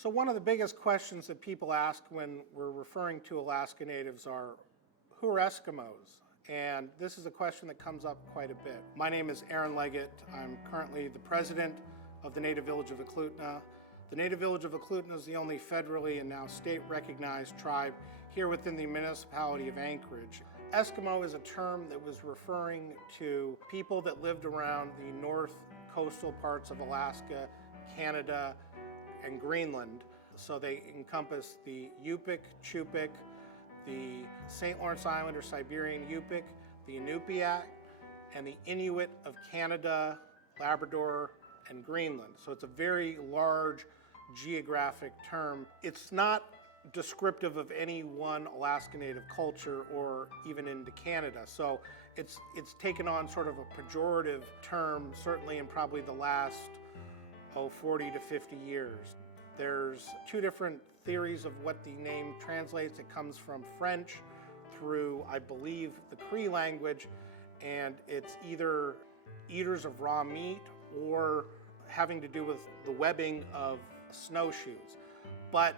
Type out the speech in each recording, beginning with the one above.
So one of the biggest questions that people ask when we're referring to Alaska Natives are, who are Eskimos? And this is a question that comes up quite a bit. My name is Aaron Leggett. I'm currently the president of the Native Village of Eklutna. The Native Village of Eklutna is the only federally and now state-recognized tribe here within the municipality of Anchorage. Eskimo is a term that was referring to people that lived around the north coastal parts of Alaska, Canada, and Greenland. So they encompass the Yupik, Chupik, the St. Lawrence Islander Siberian Yupik, the Inupiaq, and the Inuit of Canada, Labrador, and Greenland. So it's a very large geographic term. It's not descriptive of any one Alaska Native culture or even into Canada. So it's taken on sort of a pejorative term, certainly in probably the last 40 to 50 years. There's two different theories of what the name translates. It comes from French through, I believe, the Cree language, and it's either eaters of raw meat or having to do with the webbing of snowshoes. But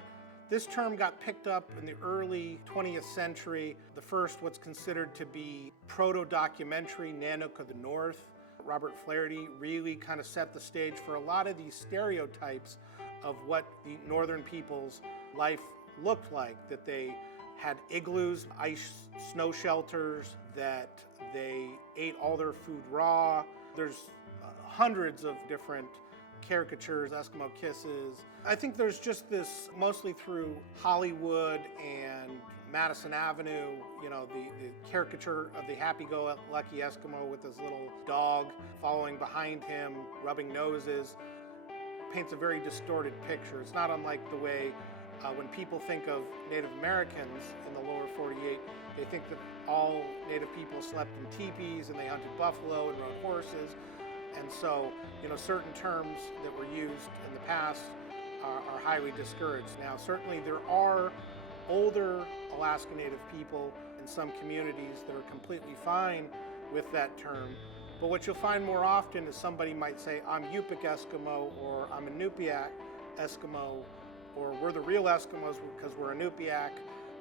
this term got picked up in the early 20th century. The first, what's considered to be proto-documentary, Nanook of the North, Robert Flaherty, really kind of set the stage for a lot of these stereotypes of what the northern people's life looked like, that they had igloos, ice snow shelters, that they ate all their food raw. There's hundreds of different caricatures, Eskimo kisses. I think there's just this, mostly through Hollywood and Madison Avenue, the caricature of the happy-go-lucky Eskimo with his little dog following behind him, rubbing noses, paints a very distorted picture. It's not unlike the way when people think of Native Americans in the lower 48, they think that all Native people slept in teepees and they hunted buffalo and rode horses. And so, certain terms that were used in the past are highly discouraged. Now, certainly there are older Alaska Native people in some communities that are completely fine with that term. But what you'll find more often is somebody might say, I'm Yupik Eskimo, or I'm Inupiaq Eskimo, or we're the real Eskimos because we're Inupiaq.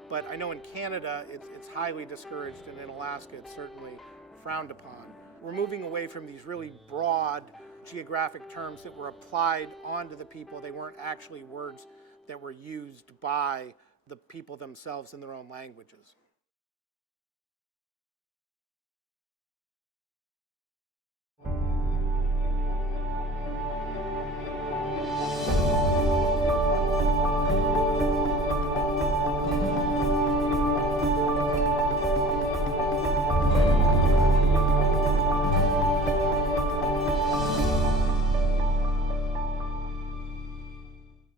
But I know in Canada it's highly discouraged, and in Alaska it's certainly frowned upon. We're moving away from these really broad geographic terms that were applied onto the people. They weren't actually words that were used by the people themselves in their own languages.